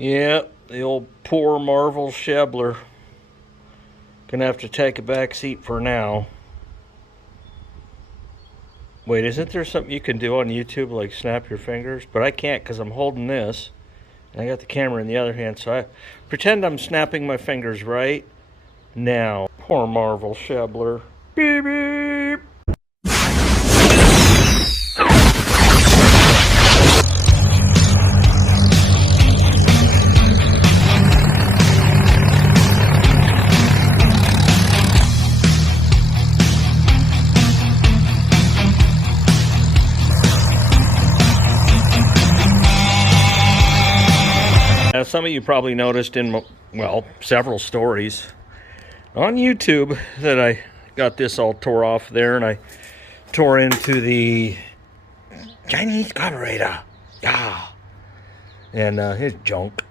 Yep, the old poor Marvel Shebler. Gonna have to take a back seat for now. Wait, isn't there something you can do on YouTube like snap your fingers? But I can't because I'm holding this. And I got the camera in the other hand, so I pretend I'm snapping my fingers right now. Poor Marvel Shebler. Beep beep. Now, some of you probably noticed in, well, several stories on YouTube that I got this all tore off there, and I tore into the Chinese carburetor. Yeah. And his junk.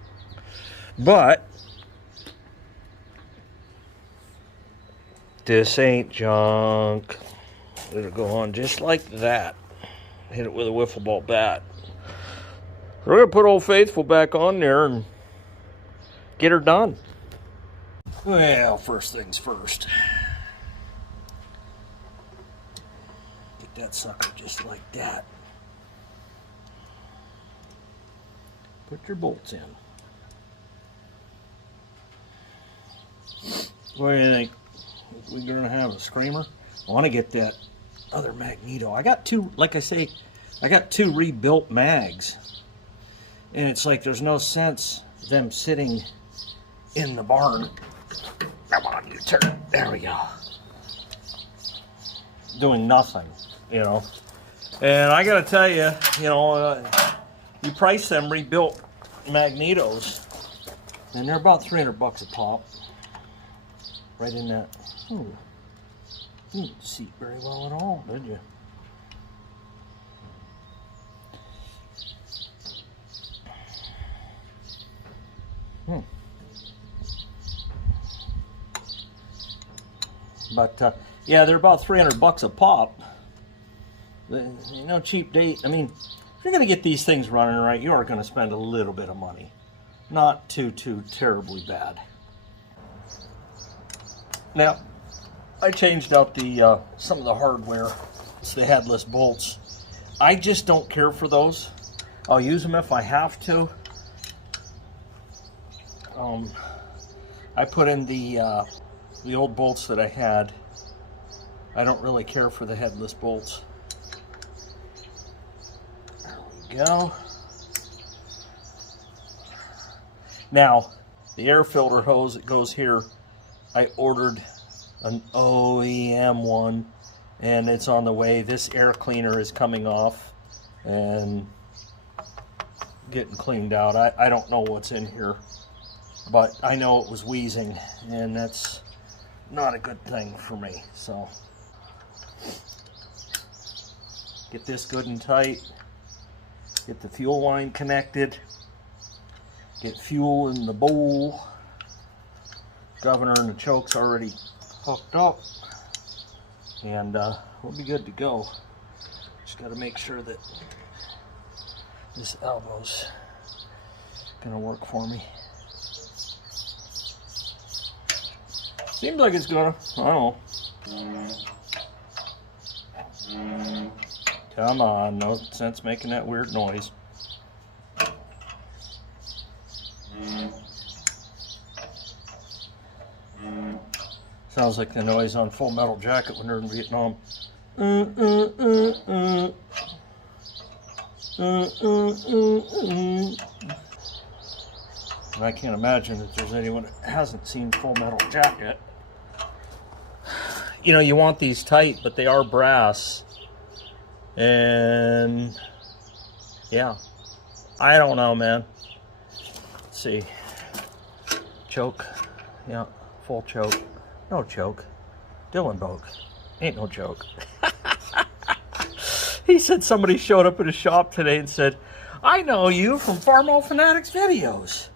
But this ain't junk. It'll go on just like that. Hit it with a wiffle ball bat. We're going to put Old Faithful back on there and get her done. Well, first things first. Get that sucker just like that. Put your bolts in. What do you think? We're going to have a screamer? I want to get that other Magneto. I got two, like I say, I got two rebuilt mags. And it's like there's no sense them sitting in the barn. Come on, you turn. There we go. Doing nothing, you know. And I gotta tell you, you price them rebuilt Magnetos, and they're about $300 a pop. Right in that. You didn't see it very well at all, did you? But yeah, they're about $300 a pop. No cheap date. I mean, if you're going to get these things running right, you are going to spend a little bit of money. Not too terribly bad. Now, I changed out the some of the hardware. It's the headless bolts. I just don't care for those. I'll use them if I have to. I put in the old bolts that I had. I don't really care for the headless bolts. There we go. Now, the air filter hose that goes here, I ordered an OEM one, and it's on the way. This air cleaner is coming off and getting cleaned out. I don't know what's in here, but I know it was wheezing, and that's not a good thing for me. So get this good and tight, get the fuel line connected, get fuel in the bowl, governor and the choke's already hooked up, and we'll be good to go. Just got to make sure that this elbow's gonna work for me. Seems like it's gonna. I don't know. Come on, no sense making that weird noise. Sounds like the noise on Full Metal Jacket when they're in Vietnam. And I can't imagine that there's anyone that hasn't seen Full Metal Jacket. You know, you want these tight, but they are brass. And yeah, I don't know, man. Let's see. Choke. Yeah, full choke. No choke. Dylan Boke. Ain't no joke. He said somebody showed up at his shop today and said, I know you from Farmall Fanatics videos.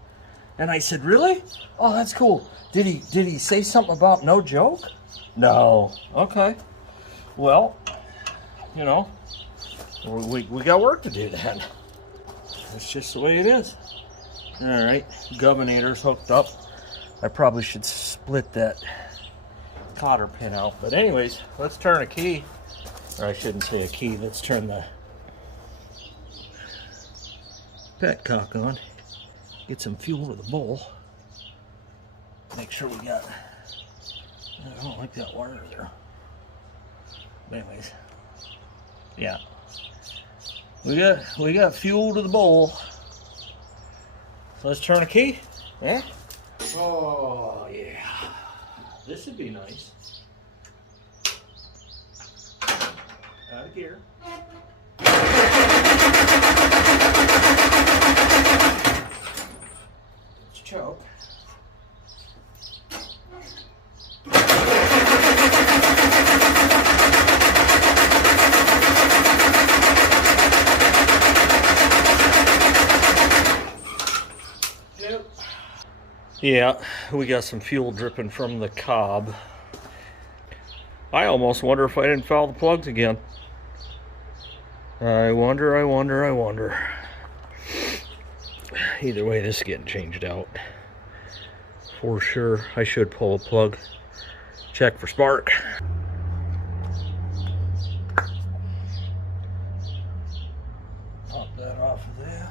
And I said, really? Oh, that's cool. Did he say something about no joke? No. Okay. Well, you know, we got work to do then. That's just the way it is. Alright, governators hooked up. I probably should split that cotter pin out. But anyways, let's turn a key. Or I shouldn't say a key. Let's turn the petcock on. Get some fuel to the bowl. Make sure we got... I don't like that wire there. But anyways, yeah. We got fuel to the bowl. So let's turn a key. Yeah. Oh yeah. This would be nice. Out of gear. Let's choke. Yep. Yeah, we got some fuel dripping from the cob. I almost wonder if I didn't foul the plugs again. I wonder. Either way, this is getting changed out. For sure, I should pull a plug. Check for spark. Pop that off of there.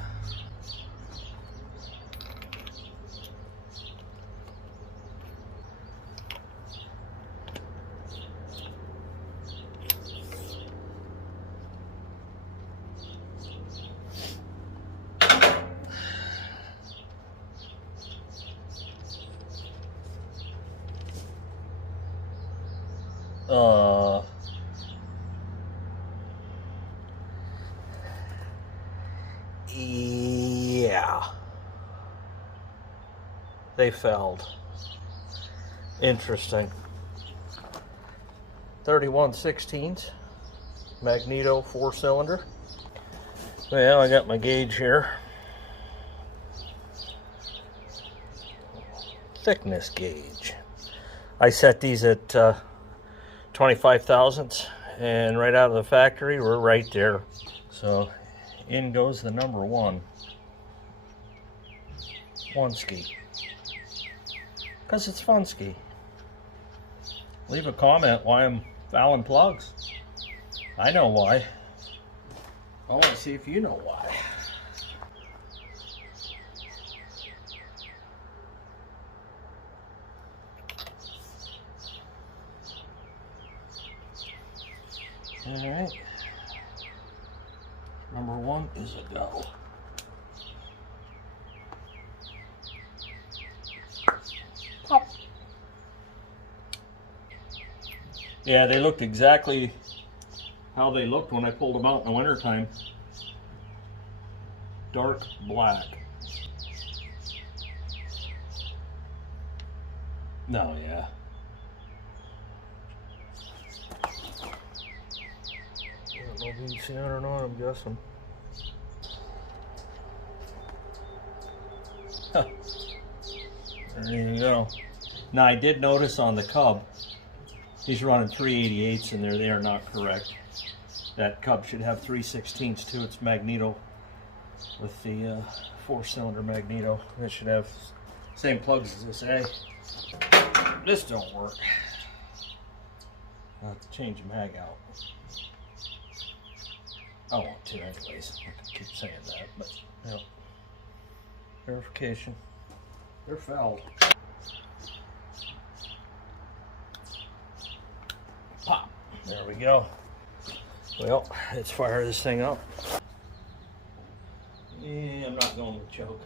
Yeah. They failed. Interesting. 31/16 Magneto 4-cylinder. Well, I got my gauge here. Thickness gauge. I set these at 25 thousandths, and right out of the factory we're right there. So in goes the number one ski, because it's fun ski. Leave a comment why I'm fouling plugs. I know why. I want to see if you know why. All right. Number one is a go. Pop. Yeah, they looked exactly how they looked when I pulled them out in the wintertime. Dark black. No, yeah. I don't know if you can see it or not, I'm guessing. Huh. There you go. Now I did notice on the cub, he's running 3/88 in there. They are not correct. That cub should have 3/16 too. It's Magneto with the 4-cylinder Magneto. It should have same plugs as this A. This don't work. I'll have to change the mag out. I want to anyways. I can keep saying that, but you know. Verification. They're fouled. Pop. There we go. Well, let's fire this thing up. Yeah, I'm not going with choke.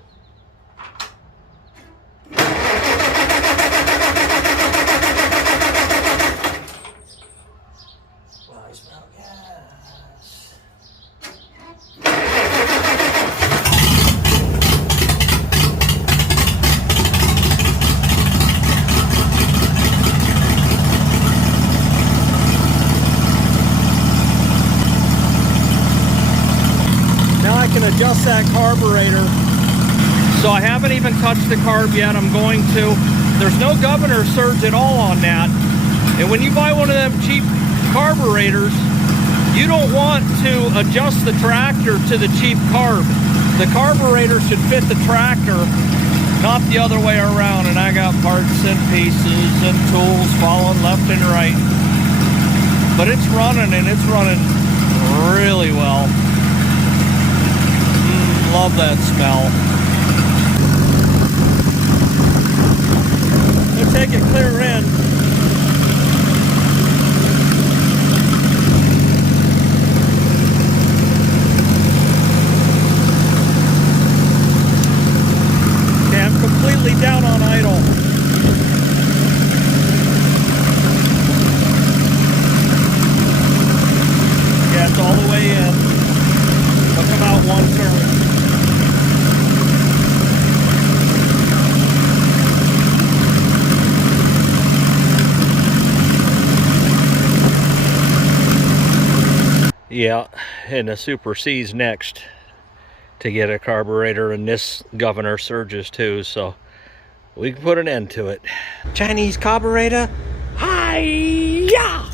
Well, I smell gas. I can adjust that carburetor. So I haven't even touched the carb yet. I'm going to. There's no governor surge at all on that. And when you buy one of them cheap carburetors, you don't want to adjust the tractor to the cheap carb. The carburetor should fit the tractor, not the other way around, and I got parts and pieces and tools falling left and right. But it's running, and it's running really well. Love that smell. We'll take it clear in. Completely down on idle. Yeah, it's all the way in. Look about one turn. Yeah, and the Super C's next to get a carburetor, and this governor surges too, so we can put an end to it. Chinese carburetor, hi-ya!